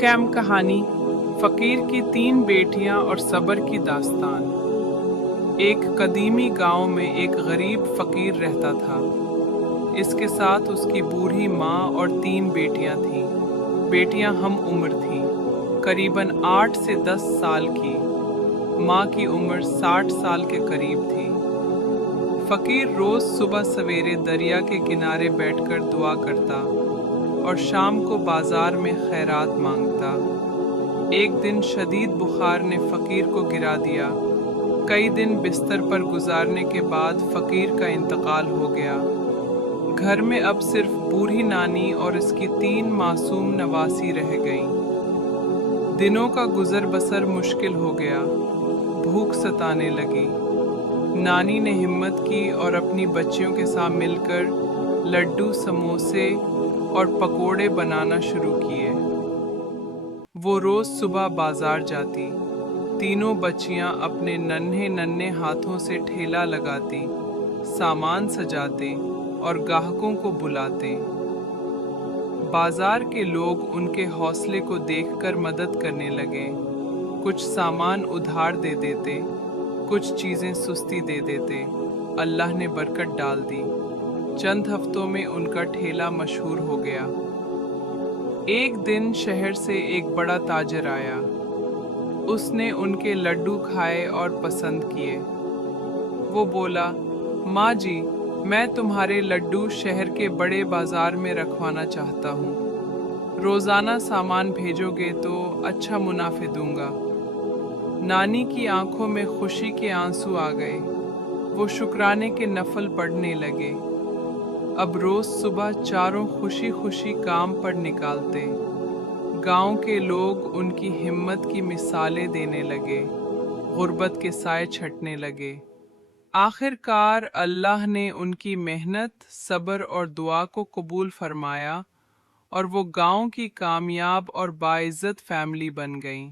Cam कहानी। फकीर की तीन बेटियां और सब्र की दास्तान। एक कदीमी गांव में एक गरीब फकीर रहता था। इसके साथ उसकी बूढ़ी माँ और तीन बेटियां थीं। बेटियां हम उम्र थीं, करीबन 8 से 10 साल की। माँ की उम्र 60 साल के करीब थी। फकीर रोज सुबह सवेरे दरिया के किनारे बैठकर दुआ करता और शाम को बाजार में खैरात मांगता। एक दिन शदीद बुखार ने फकीर को गिरा दिया। कई दिन बिस्तर पर गुजारने के बाद फकीर का इंतकाल हो गया। घर में अब सिर्फ बूढ़ी नानी और इसकी 3 मासूम नवासी रह गईं। दिनों का गुजर बसर मुश्किल हो गया। भूख सताने लगी। नानी ने हिम्मत की और अपनी बच्चियों के साथ मिलकर लड्डू, समोसे और पकोड़े बनाना शुरू किए। वो रोज सुबह बाजार जाती। तीनों बच्चियां अपने नन्हे नन्हे हाथों से ठेला लगाती, सामान सजाते और ग्राहकों को बुलाते। बाजार के लोग उनके हौसले को देखकर मदद करने लगे। कुछ सामान उधार दे देते, कुछ चीजें सुस्ती दे देते। अल्लाह ने बरकत डाल दी। चंद हफ्तों में उनका ठेला मशहूर हो गया। एक दिन शहर से एक बड़ा ताजर आया। उसने उनके लड्डू खाए और पसंद किए। वो बोला, माँ जी, मैं तुम्हारे लड्डू शहर के बड़े बाजार में रखवाना चाहता हूँ। रोजाना सामान भेजोगे तो अच्छा मुनाफे दूंगा। नानी की आंखों में खुशी के आंसू आ गए। वो शुक्राने के नफल पढ़ने लगे। अब रोज सुबह चारों खुशी खुशी काम पर निकालते। गांव के लोग उनकी हिम्मत की मिसालें देने लगे, गुर्बत के साए छटने लगे। आखिरकार अल्लाह ने उनकी मेहनत, सब्र और दुआ को कबूल फरमाया और वो गांव की कामयाब और बाइज्जत फैमिली बन गईं।